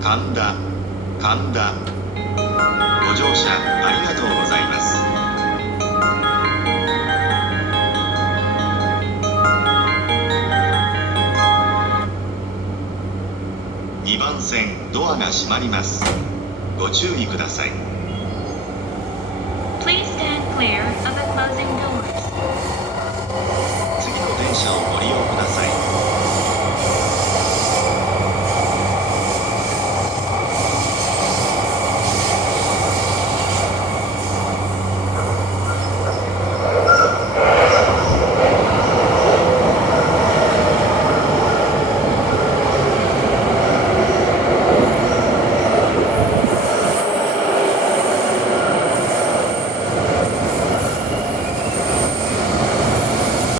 神田、神田。ご乗車ありがとうございます。2番線ドアが閉まります。ご注意ください。Please stand clear of the closing doors. 次の電車をご利用ください。